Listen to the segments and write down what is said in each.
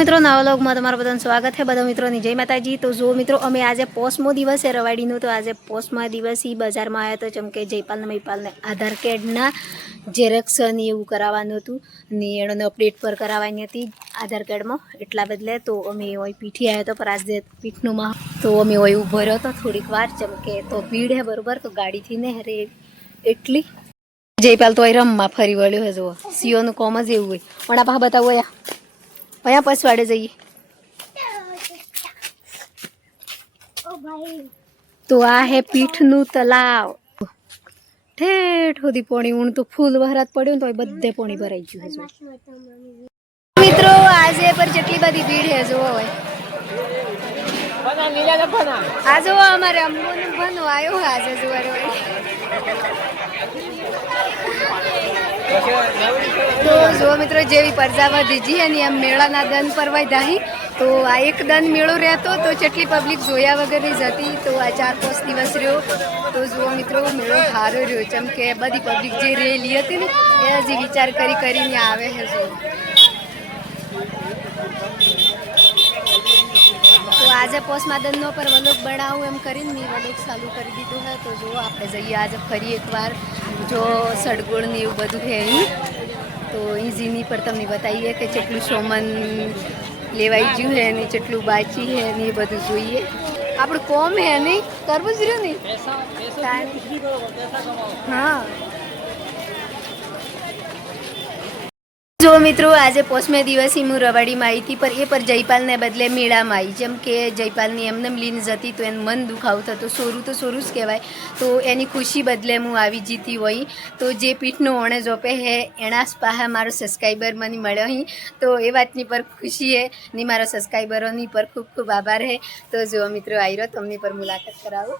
મિત્રો નવા વ્લોગમાં તમારું બધાનું સ્વાગત છે બધા મિત્રોની જય માતાજી। તો જો મિત્રો અમે આજે પોસ્ટમો દિવસ છે રવાડીનો, તો આજે પોસ્ટમાં દિવસથી બજારમાં આવ્યા તો ચમકે જયપાલને મહિપાલને આધાર કાર્ડના ઝેરોક્સ ને એવું કરાવવાનું હતું ને એનો અપડેટ પર કરાવવાની હતી આધાર કાર્ડમાં, એટલા બદલે તો અમે હોય પીઠી આવ્યો હતો પર આજે પીઠનો તો અમે હોય ઊભો રહ્યો હતો થોડીક વાર, ચમકે તો ભીડ હે બરોબર, તો ગાડીથી ને હરે એટલી જયપાલ તો અહીં રમવા ફરી વળ્યો હે। જો સીઓનું કોમ જ એવું હોય, પણ આ પા બતાવો અહીંયા પસવાડે જઈએ તો આ હે પીઠનું તલાવ, ઠેઠ સુધી પાણી ઊણ તો ફૂલ વહરાત પડ્યું તો બધે પાણી ભરાઈ ગયું છે। મિત્રો આજે પર જેટલી બધી ભીડ હે જોવો હોય, આ જો અમારે અમ્મુનું ભનો આવ્યો આજે જોવા। તો જો મિત્રો જેવી પરજાવા દીજી અને આમ મેળાના દન પર વધાહી, તો આ એક દન મેળો રહેતો તો જેટલી પબ્લિક જોયા વગરની જતી, તો આ 4-5 દિવસ રહ્યો તો જુઓ મિત્રો મેળો સારો રહ્યો, જેમ કે બધી પબ્લિક જે રેલી હતી ને એ હજી વિચાર કરીને આવે છે। જો તો આજે પોસ્ટમાદનનો પર વલોગ બનાવું એમ કરીને મેં વલોગ ચાલુ કરી દીધું છે। તો જો આપણે જઈએ આજે ફરી એકવાર, જો સડગોળ ને એવું બધું છે અહીં, તો ઇઝીની પર તમને બતાવીએ કે જેટલું સોમન લેવાઈ ગયું છે ને જેટલું બાકી છે ને એ બધું જોઈએ। આપણું કોમ હે નહીં કરવું જ રહ્યું ને। હા જો મિત્રો આજે પોસ્ટમે દિવસથી હું રવાડીમાં આવી હતી, પર એ પર જયપાલને બદલે મેળામાં આવી, જેમ કે જયપાલની એમને લીન જતી તો એનું મન દુખાવ થતો, સોરું તો સોરું જ કહેવાય, તો એની ખુશી બદલે હું આવી જીતી હોય। તો જે પીઠનો ઓણે જોપે હે એના પાહે મારો સબસ્ક્રાઈબર મને મળ્યો અહીં, તો એ વાતની પર ખુશી હે ને મારા સબસ્ક્રાઈબરોની પર ખૂબ ખૂબ આભાર હે। તો જો મિત્રો આવી રહ્યો તમને પર મુલાકાત કરાવો,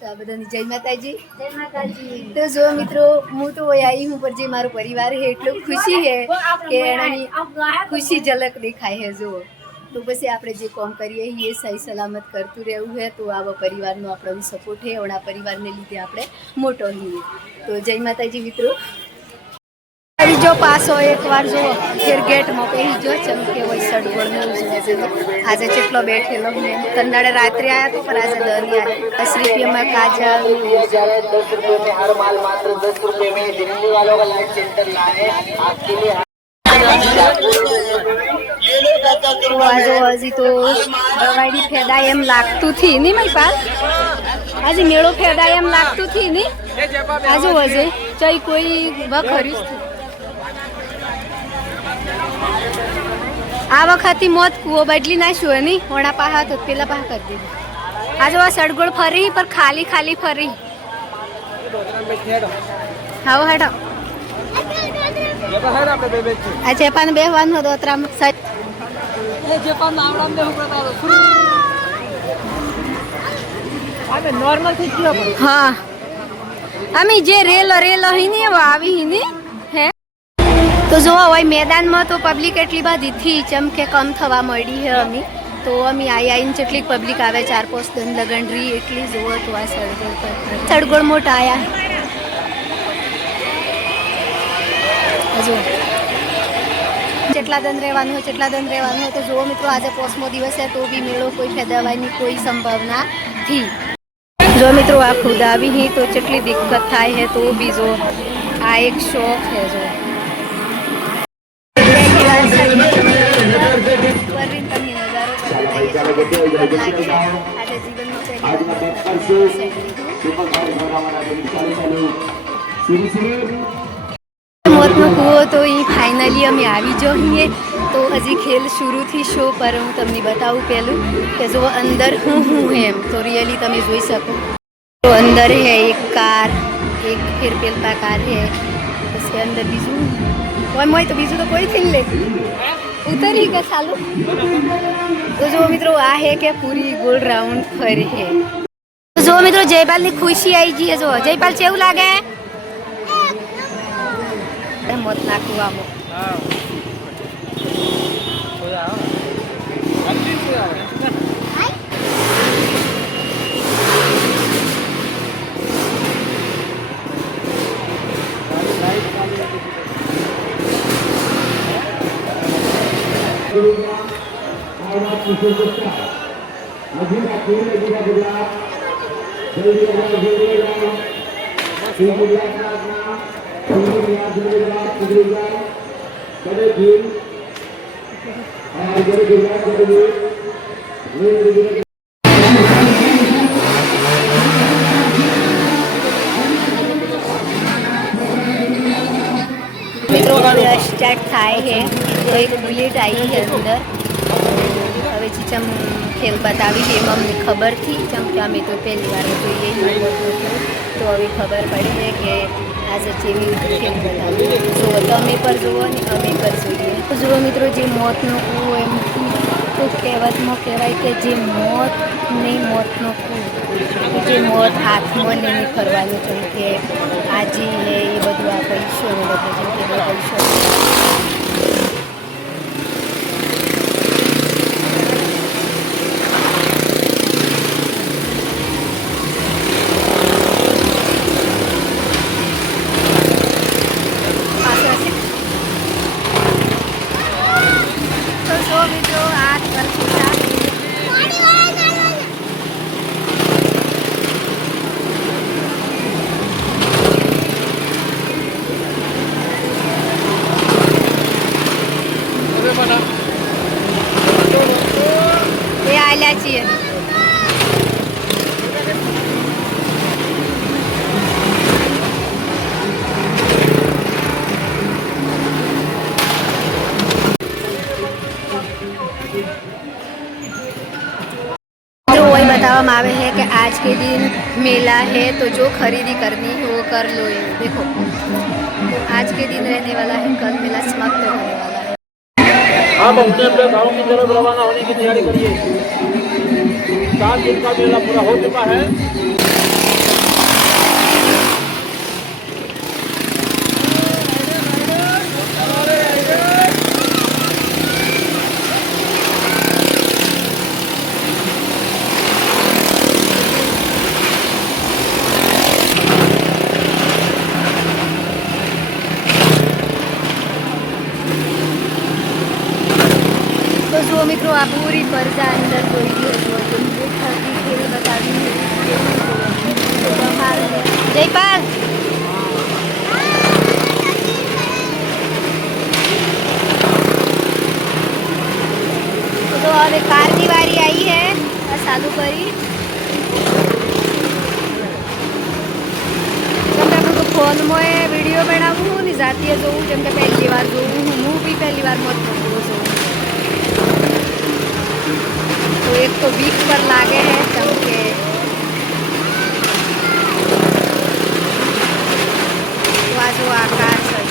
તો આ બધાની જય માતાજી। જય માતાજી। તો જો મિત્રો હું તો આવી હું પર જે મારો પરિવાર હે એટલું ખુશી હે કે એની ખુશી ઝલક દેખાય હે। જુઓ તો પછી આપણે જે કામ કરીએ એ સહી સલામત કરતું રહેવું હે, તો આવા પરિવારનો આપણો સપોર્ટ હે, અને આ પરિવારને લીધે આપણે મોટો છીએ। તો જય માતાજી મિત્રો। જો પાસો એકવાર જો ફેર ગેટમાં પહેરી જો ચમકે હોય સડગોળને આજે જેટલો બેઠેલો ને કન્નાડે રાત્રે આવ્યા તો પણ આજે દરની આવ્યા 10 રૂપિયામાં કાજલ, 10 रुपये में हर माल मात्र 10 रुपये में दिल्ली वालों का लाइव सेंटर लाए आपके लिए। હજી તો દવાઈ ફેદાય એમ લાગતું થી નહીં મારી પાસ, આજે મેળો ફેદાય એમ લાગતું થી નહીં, આજુ હજે ચઈ કોઈ વખરીશ આ વખતે મોત કૂવો બદલી નાખ્યો હે નહીં, હોણા પાહા તો પેલા પાહા કરી દીધું। આ જો આ સડગોળ ફરી પર ખાલી ખાલી ફરી હાવ હેડો આ જેપાને બેહવાનું હતો ત્રામાં હા અમે જે રેલ હી ને આવી હી ને હે। તો જોવા હોય મેદાનમાં તો પબ્લિક એટલી બધી થી ચમકે કમ થવા મળી હે અમે, તો અમે આવીને જેટલી પબ્લિક આવે 4-5 દન લગન રહી એટલી જોવો। તો આ સડગોળ મોટા આયા હજુ જેટલા દન રહેવાનું હોય જેટલા દન રહેવાનું હોય। તો જુઓ મિત્રો આજે પોસ્ટમો દિવસ છે તો બી મેળો કોઈ ફેદાવાની કોઈ સંભાવના થી। જો મિત્રો આ ખુદ આવી હી તો જેટલી દિક્કત થાય હે, તો બી જો આ એક શોખ હે। જો મોતનો કૂવો તો અહીં ફાઇનલી અમે આવી જો છીએ, તો હજી ખેલ શરૂ થી શો પર હું તમને બતાવું પહેલું કે જો અંદર હું એમ તો રિયલી તમે જોઈ શકો। તો અંદર હે એક કાર, એક ફિર પેલતા કાર હે, પછી અંદર બીજું હોય તો બીજું તો કોઈ થઈને લે ઉતરી કે ચાલુ। તો જો મિત્રો આ હે કે પૂરી ગોલ રાઉન્ડ ફરી હે। તો જો મિત્રો જયપાલની ખુશી આવી ગઈ હે। જો જયપાલ કેવું લાગે મોત નાખું આમો મિત્રો સ્ટાર્ટ થાય છે તો એક બુલેટ આવી છે અંદર હવે ચીચમ ખેલ બતાવી દે અમને ખબરથી ચમ કે અમે તો પહેલી વાર જોઈએ તો હવે ખબર પડી છે કે આજે જેવી ખેલ બતાવી જો તમે પર જુઓ ને અમે પર જોઈએ તો જુઓ મિત્રો જે મોતનો કૂવો એમ તો કહેવતમાં કહેવાય કે જે મોત નહીં મોતનો કૂવો જે મોત હાથમાં નહીં ફરવાનું જેમ કે આજી હે એ બધું આ પૈસો ને બધું જેમ કે પૈસો મિત્રો આ કરશું એ આલ્યા છીએ बतावा आवे है कि आज के दिन मेला है तो जो खरीदी करनी है वो कर लो। ये देखो आज के दिन रहने वाला है, कल मेला समाप्त होने वाला है। आप अपने अपने गाँव की तरफ रवाना होने की तैयारी करिए। 7 दिन का मेला पूरा हो चुका है। जो मित्रों आप पूरी परजा अंदर कोई बता जयपाल तो હવે કારની વારી આવી હે સાદું કરી તમને ફોનમાં વિડીયો બનાવું ને જાતીય જોઉં કેમ કે પહેલી વાર જોઉં હું બી પહેલી વાર મત જોઉં तो एक तो वीक पर लागे है चमके जो आकाश है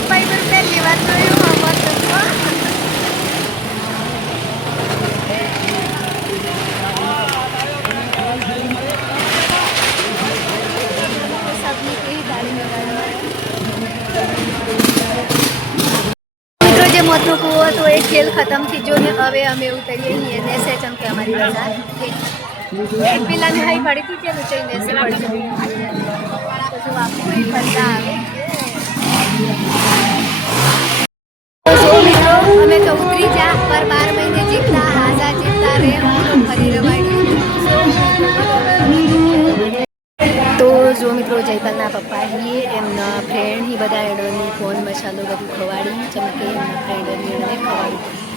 પપ્પા પર પહેલી વાર જોયું અમર તો सबने कही गाड़ी में મિત્રો જે મોતનો કૂવો હતો એ ખેલ ખતમ થઈ ગયો ને હવે અમે ઉતરીએ છીએ નેસે ચમકે અમારી બજાર એક પેલાની હાઈ પડી હતી તેનું ચઈ નેસે પડી તો જો આપણે ફરતા આવે તો મિત્રો અમે તો ઉતરી જા પર 12 મહિને જીતતા હાજા જીતતા રે ફરી રવાડી તો જો મિત્રો જયપાલના પપ્પા હી એમના ફ્રેન્ડ હી બધા એડોની ફોન મસાલો બધું ખવાડી ચમકે એમના ફ્રેન્ડ એમને ખવાડી